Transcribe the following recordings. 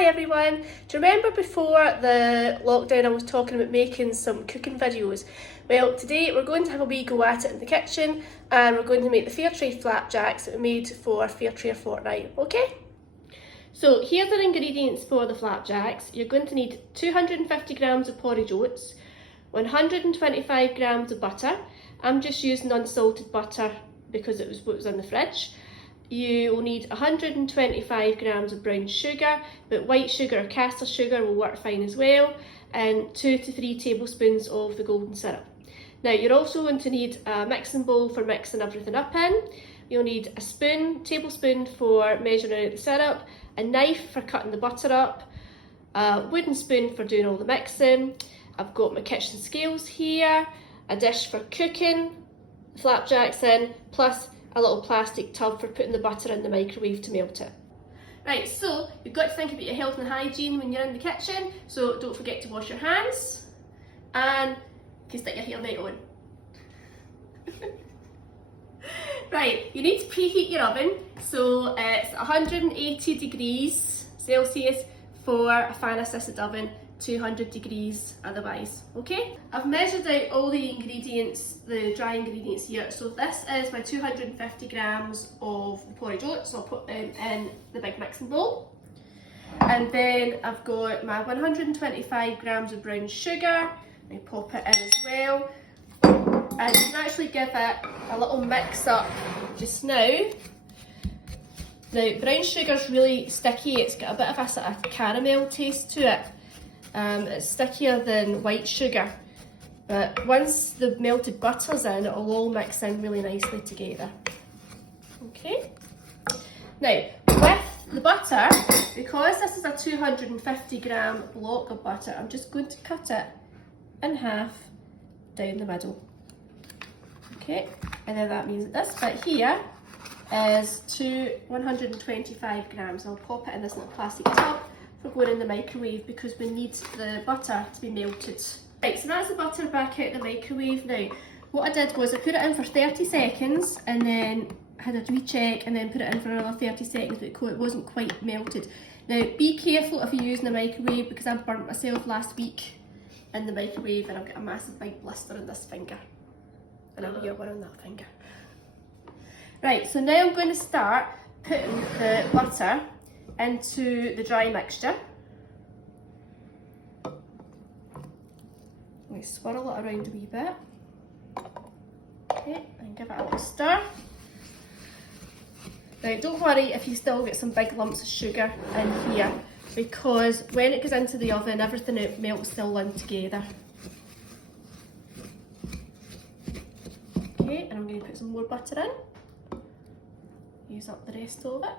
Hi everyone! Do you remember before the lockdown I was talking about making some cooking videos? Well, today we're going to have a wee go at it in the kitchen and we're going to make the fair trade flapjacks that we made for Fair Trade Fortnight, okay? So here's the ingredients for the flapjacks. You're going to need 250 grams of porridge oats, 125 grams of butter. I'm just using unsalted butter because it was what was in the fridge. You will need 125 grams of brown sugar, but white sugar or caster sugar will work fine as well, and 2 to 3 tablespoons of the golden syrup. Now you're also going to need a mixing bowl for mixing everything up in. You'll need a tablespoon for measuring out the syrup, a knife for cutting the butter up, a wooden spoon for doing all the mixing. I've got my kitchen scales here, a dish for cooking flapjacks in, plus a little plastic tub for putting the butter in the microwave to melt it. Right, so you've got to think about your health and hygiene when you're in the kitchen, so don't forget to wash your hands and you can stick your hairnet on. Right, you need to preheat your oven, so it's 180 degrees Celsius for a fan assisted oven, 200 degrees otherwise, okay? I've measured out all the ingredients, the dry ingredients here. So this is my 250 grams of the porridge oats, so I'll put them in the big mixing bowl. And then I've got my 125 grams of brown sugar, I pop it in as well. And you can actually give it a little mix up just now. Now brown sugar's really sticky, it's got a bit of a sort of caramel taste to it. It's stickier than white sugar, but once the melted butter's in, it'll all mix in really nicely together. Okay. Now, with the butter, because this is a 250 gram block of butter, I'm just going to cut it in half down the middle. Okay, and then that means that this bit here is 125 grams. I'll pop it in this little plastic tub for going in the microwave because we need the butter to be melted. Right, so that's the butter back out the microwave now. What I did was I put it in for 30 seconds and then had a recheck and then put it in for another 30 seconds because it wasn't quite melted. Now be careful if you're using a microwave because I burnt myself last week in the microwave and I've got a massive big blister on this finger. And I'll get one on that finger. Right, so now I'm going to start putting the butter into the dry mixture. We swirl it around a wee bit. Okay, and give it a little stir. Now don't worry if you still get some big lumps of sugar in here because when it goes into the oven everything melts still in together. Okay, and I'm going to put some more butter in. Use up the rest of it.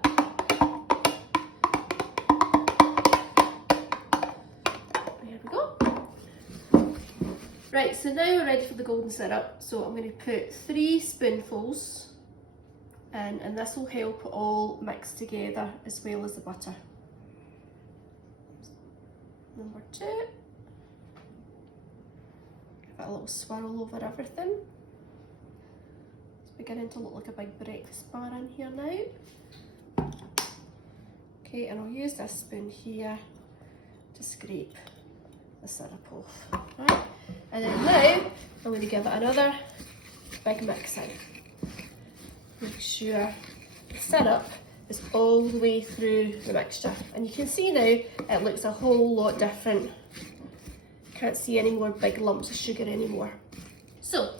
There we go. Right, so now we're ready for the golden syrup. So I'm going to put 3 spoonfuls in, and this will help it all mix together as well as the butter. Number 2. Give it a little swirl over everything. It's beginning to look like a big breakfast bar in here now. Okay, and I'll use this spoon here to scrape the syrup off. Right, and then now I'm going to give it another big mix in. Make sure the syrup is all the way through the mixture. And you can see now it looks a whole lot different. Can't see any more big lumps of sugar anymore. So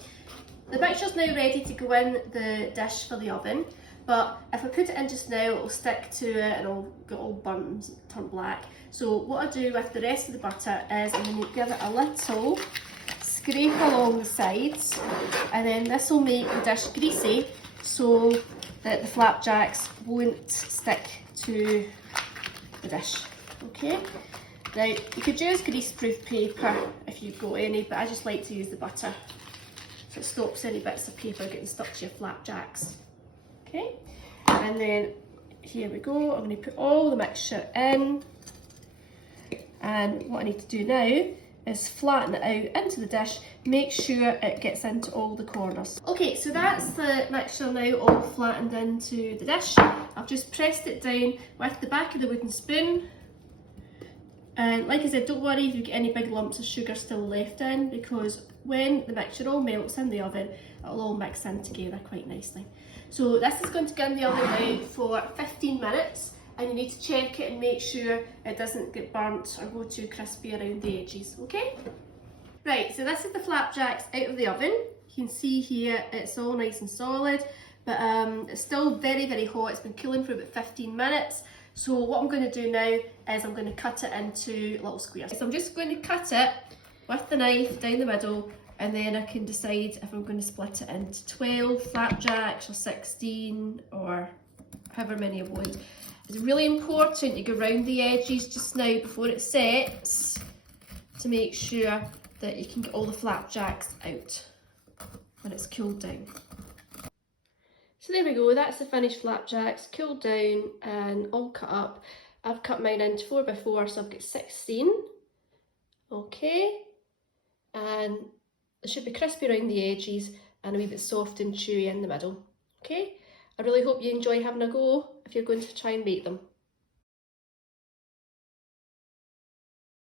the mixture's now ready to go in the dish for the oven. But if I put it in just now, it'll stick to it and it'll get all burnt and turn black. So what I do with the rest of the butter is I'm going to give it a little scrape along the sides, and then this will make the dish greasy so that the flapjacks won't stick to the dish. Okay. Now you could use greaseproof paper if you've got any, but I just like to use the butter so it stops any bits of paper getting stuck to your flapjacks. Okay, and then here we go, I'm going to put all the mixture in, and what I need to do now is flatten it out into the dish, make sure it gets into all the corners. Okay, so that's the mixture now all flattened into the dish. I've just pressed it down with the back of the wooden spoon And like I said, don't worry if you get any big lumps of sugar still left in, because when the mixture all melts in the oven, it'll all mix in together quite nicely. So this is going to go in the oven now for 15 minutes, and you need to check it and make sure it doesn't get burnt or go too crispy around the edges, okay? Right, so this is the flapjacks out of the oven. You can see here it's all nice and solid, but it's still very, very hot. It's been cooling for about 15 minutes. So what I'm going to do now is I'm going to cut it into little squares. So I'm just going to cut it with the knife down the middle, and then I can decide if I'm going to split it into 12 flapjacks or 16 or however many I want. It's really important you go around the edges just now before it sets to make sure that you can get all the flapjacks out when it's cooled down. So there we go, that's the finished flapjacks, cooled down and all cut up. I've cut mine into 4x4, so I've got 16. Okay, and they should be crispy around the edges and a wee bit soft and chewy in the middle. Okay, I really hope you enjoy having a go if you're going to try and make them.